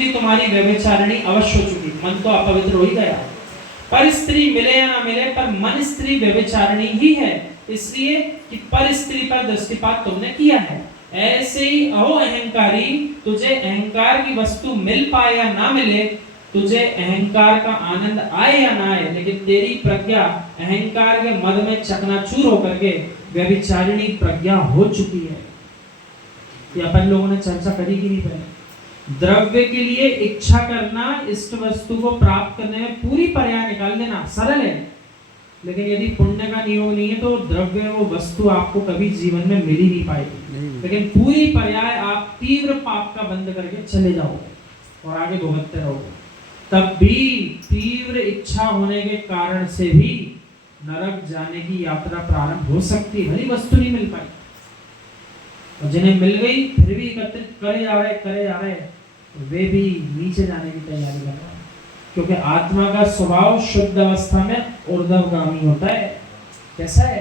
स्त्री तुम्हारी व्यभिचारिणी अवश्य हो चुकी। मन तो अपवित्र हो ही गया, पर स्त्री मिले या ना मिले, पर मन स्त्री व्यभिचारिणी ही है, इसलिए कि पर स्त्री पर दृष्टिपात तुमने किया है। ऐसे ही अहो अहंकारी, तुझे अहंकार की वस्तु मिल पाए या ना मिले, तुझे अहंकार का आनंद आए या ना आए, लेकिन तेरी प्रज्ञा अहंकार के मद में चकनाचूर होकर के व्यभिचारिणी प्रज्ञा हो चुकी है। ये अपन लोगों ने चर्चा करी कि नहीं पहले? द्रव्य के लिए इच्छा करना, इष्ट वस्तु को प्राप्त करने में पूरी पर्याय निकाल देना सरल है, लेकिन यदि पुण्य का नियोग नहीं है तो द्रव्य वो वस्तु आपको कभी जीवन में मिल ही नहीं पाएगी। लेकिन पूरी पर्याय आप तीव्र पाप का बंद करके चले जाओगे और आगे भुगतते रहोगे, तब भी तीव्र इच्छा होने के कारण से भी नरक जाने की यात्रा प्रारंभ हो सकती है। भली वस्तु नहीं मिल पाई, और जिन्हें मिल गई फिर भी एकत्रित करे जा रहे वे भी नीचे जाने की तैयारी कर रहे हैं, क्योंकि आत्मा का स्वभाव शुद्ध अवस्था में ऊर्ध्वगामी होता है। कैसा है?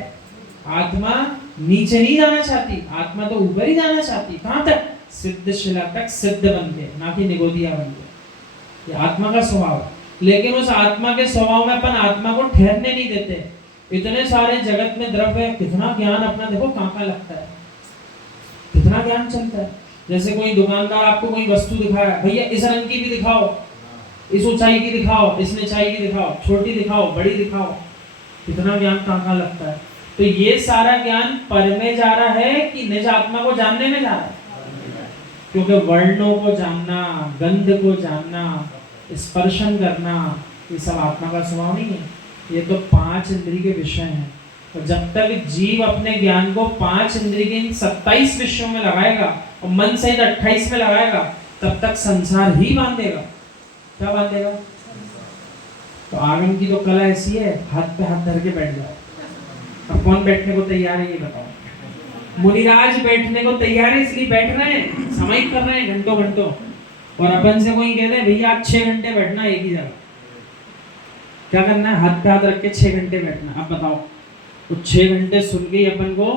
आत्मा नीचे नहीं जाना चाहती, आत्मा तो ऊपर ही जाना चाहती। कहां तक? सिद्ध शिला तक, सिद्ध बन के, ना कि निगोदिया बन के। ये आत्मा का स्वभाव है, लेकिन उस आत्मा के स्वभाव में अपन आत्मा को ठहरने नहीं देते। इतने सारे जगत में द्रव्य है, कितना ज्ञान अपना देखो कहां लगता है, कितना ज्ञान चलता है। जैसे कोई दुकानदार आपको कोई वस्तु दिखाया, भैया इस रंग की भी दिखाओ, इस ऊंचाई की दिखाओ, इस निचाई की दिखाओ, छोटी दिखाओ, बड़ी दिखाओ, कितना ज्ञान कहां लगता है। तो ये सारा ज्ञान पर में जा रहा है कि निज आत्मा को जानने में जा रहा है? क्योंकि वर्णों को जानना, गंध को जानना, स्पर्शन करना, ये सब आत्मा का स्वभाव नहीं है। ये तो 5 इंद्रिय के विषय हैं, और जब तक जीव अपने ज्ञान को 5 इंद्रिय के 27 विषयों में लगाएगा और मन सहित 28 में लगाएगा, तब तक संसार ही बांधेगा। क्या बांधेगा? तो आगम की तो कला ऐसी है, हाथ पे हाथ धर के बैठ जाओ। अब कौन बैठने को तैयार है ये बताओ? मुनिराज बैठने को तैयार है, इसलिए बैठ रहे हैं, समय कर रहे हैं घंटों घंटों। और अपन से कोई कहते हैं भैया आप 6 घंटे बैठना एक ही जगह, क्या करना है? हाथ पे हाथ रख के 6 घंटे बैठना। अब बताओ, तो 6 घंटे सुन के अपन को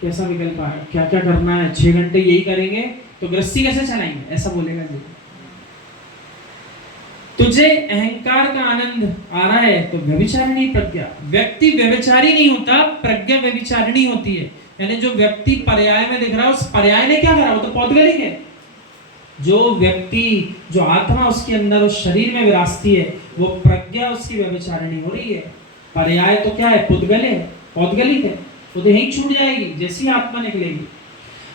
कैसा विकल्प आएगा? क्या क्या करना है? 6 घंटे यही करेंगे तो गृहस्थी कैसे चलाएंगे? ऐसा बोलेगा जी। तुझे अहंकार का आनंद आ रहा है तो व्यभिचारिणी प्रज्ञा। व्यक्ति व्यभिचारी नहीं होता, प्रज्ञा व्यभिचारिणी होती है। यानी जो व्यक्ति पर्याय में दिख रहा है, उस पर्याय ने क्या करा? वो तो पौद्गलिक है। जो व्यक्ति, जो आत्मा उसके अंदर उस शरीर में विराजती है, वो प्रज्ञा उसकी व्यभिचारिणी हो रही है। पर्याय तो क्या है? पौद्गलिक है, वो तो यहीं छूट जाएगी जैसी आत्मा निकलेगी।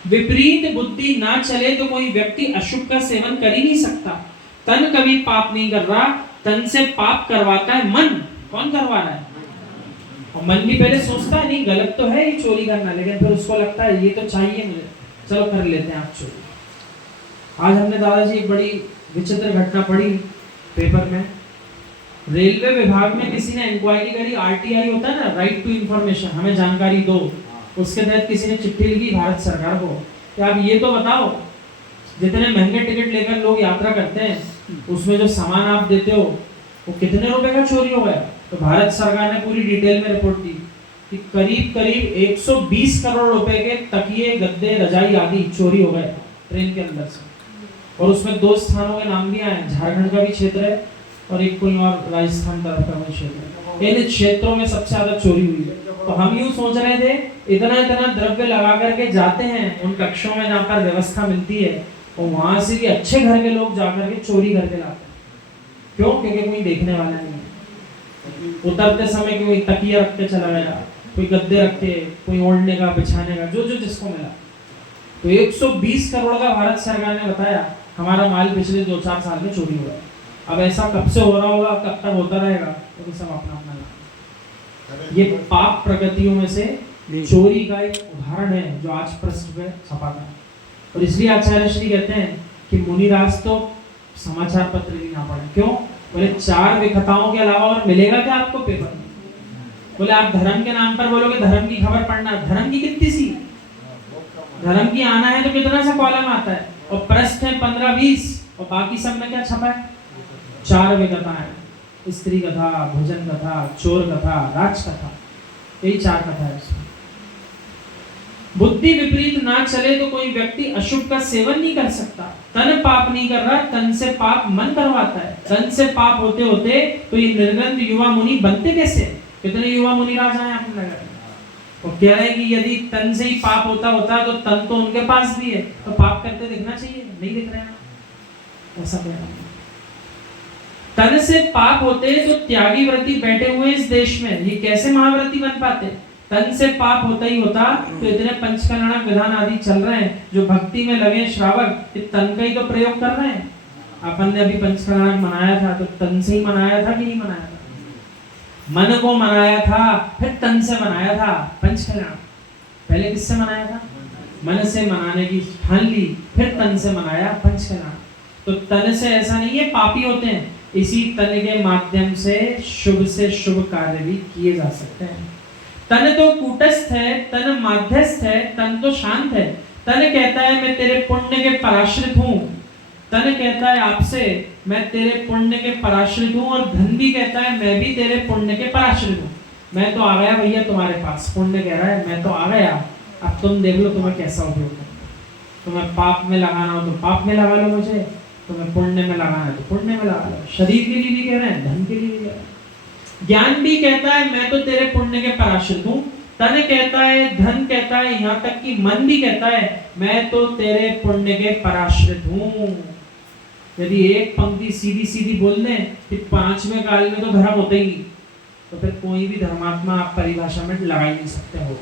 विपरीत बुद्धि ना चले तो कोई व्यक्ति अशुभ का सेवन कर ही नहीं सकता। तन कभी पाप नहीं कर रहा, तन से पाप करवाता है मन। कौन करवा रहा है? और मन भी पहले सोचता है नहीं गलत तो है ये चोरी करना, लेकिन फिर उसको लगता है ये तो चाहिए मुझे, चलो कर लेते हैं आप चोरी। आज हमने दादाजी एक बड़ी विचित्र घटना पढ़ी पेपर में। रेलवे विभाग में किसी ने इंक्वायरी करी, आरटीआई होता है ना, राइट टू इंफॉर्मेशन, हमें जानकारी दो। उसके तहत किसी ने चिट्ठी लिखी भारत सरकार को कि आप ये तो बताओ, जितने महंगे टिकट लेकर लोग यात्रा करते हैं, उसमें जो सामान आप देते हो वो कितने रुपए का चोरी हो गया? तो भारत सरकार ने पूरी डिटेल में रिपोर्ट दी कि करीब करीब 120 करोड़ रुपए के तकिए, गद्दे, रजाई आदि चोरी हो गए ट्रेन के अंदर से। और उसमें 2 स्थानों के नाम भी आए, झारखंड का भी क्षेत्र है और एक कोई और राजस्थान तरफ का कोई क्षेत्र है। इन क्षेत्रों में सबसे ज्यादा चोरी हुई है। तो हम यूं सोच रहे थे, इतना द्रव्य लगा करके जाते हैं उन कक्षों में जहाँ पर व्यवस्था मिलती है, और वहां से भी अच्छे घर के लोग जाकर के चोरी करके लाते हैं। क्यों? क्योंकि कोई देखने वाला नहीं है। उतरते समय कोई तकिया रख के चला गया, कोई गद्दे रख के, कोई ओढ़ने का, बिछाने का, जो जिसको मिला। तो 120 करोड़ का भारत सरकार ने बताया हमारा माल पिछले 2-4 साल में चोरी हुआ है। अब ऐसा कब से हो रहा होगा, कब तक होता रहेगा, तो सब अपना अपना। ये पाप प्रगतियों में से चोरी का एक उदाहरण है जो आज पृष्ठ पे छपा था। और इसलिए आचार्य श्री कहते हैं कि मुनिराज तो समाचार पत्र भी ना पढ़े। क्यों? बोले 4 विखताओं के अलावा और मिलेगा क्या आपको पेपर में? बोले आप धर्म के नाम पर बोलोगे धर्म की खबर पढ़ना, धर्म की कितनी सी, धर्म की आना है तो कितना सा कॉलम आता है, और पृष्ठ है 15-20, और बाकी सब में क्या छपा है? 4 विखताएं, स्त्री कथा, भोजन कथा, चोर कथा, राज कथा, यही 4 कथा है उसमें। बुद्धि विपरीत ना चले तो कोई व्यक्ति अशुभ का सेवन नहीं कर सकता। तन पाप नहीं कर रहा, तन से पाप मन करवाता है। तन से पाप होते होते तो ये निर्गंध युवा मुनि बनते कैसे? कितने युवा मुनि राज आए अपने नगर में, वो कह रहे हैं कि यदि तन से ही पाप होता तो तन तो उनके पास भी है, तो पाप करते दिखना चाहिए, नहीं दिख रहे हैं, ऐसा कह रहा है। तन से पाप होते तो त्यागी व्रती बैठे हुए इस देश में ये कैसे महाव्रती बन पाते? तन से पाप होता ही होता तो इतने पंचकल्याणक विधान आदि चल रहे हैं, जो भक्ति में लगे श्रावक, ये तन का ही तो प्रयोग कर रहे हैं। अपन ने अभी पंचकल्याणक मनाया था तो तन से ही मनाया था कि नहीं मनाया था? मन को मनाया था, फिर तन से मनाया था पंचकल्याण। पहले किससे मनाया था? मन से मनाने की ठान ली, फिर तन से मनाया पंचकल्याण। तो तन से ऐसा नहीं है पापी होते हैं, इसी तन के माध्यम से शुभ कार्य भी किए जा सकते हैं। तन तो कूटस्थ है, तन माध्यस्थ है, तन तो शांत है। तन कहता है मैं तेरे पुण्य के पराश्रित हूँ, तन कहता है आपसे मैं तेरे पुण्य के पराश्रित हूँ, और धन भी कहता है मैं भी तेरे पुण्य के पराश्रित हूँ। मैं तो आ गया भैया तुम्हारे पास, पुण्य कह रहा है मैं तो आ गया, अब तुम देख लो तुम्हें कैसा उपयोग करना। तुम्हें पाप में लगाना हो तो पाप में लगा लो मुझे, तुम्हें पुण्य में लगाना है तो पुण्य में लगा लो। शरीर के लिए भी कह रहे हैं, धन के लिए भी कह रहे हैं। ज्ञान भी कहता है मैं तो तेरे पुण्य के पराश्रित हूँ, तन कहता है, धन कहता है, यहाँ तक कि मन भी कहता है मैं तो तेरे पुण्य के पराश्रित हूँ। यदि एक पंक्ति सीधी सीधी बोल दें फिर पांचवें काल में तो धर्म होता ही नहीं, तो फिर कोई भी धर्मात्मा आप परिभाषा में लगा ही नहीं सकते हो।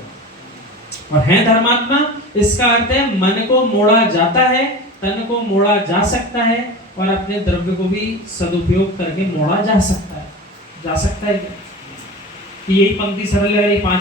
और है धर्मात्मा, इसका अर्थ है मन को मोड़ा जाता है, तन को मोड़ा जा सकता है, और अपने द्रव्य को भी सदुपयोग करके मोड़ा जा सकता है। क्या? यही पंक्ति सरल है, 5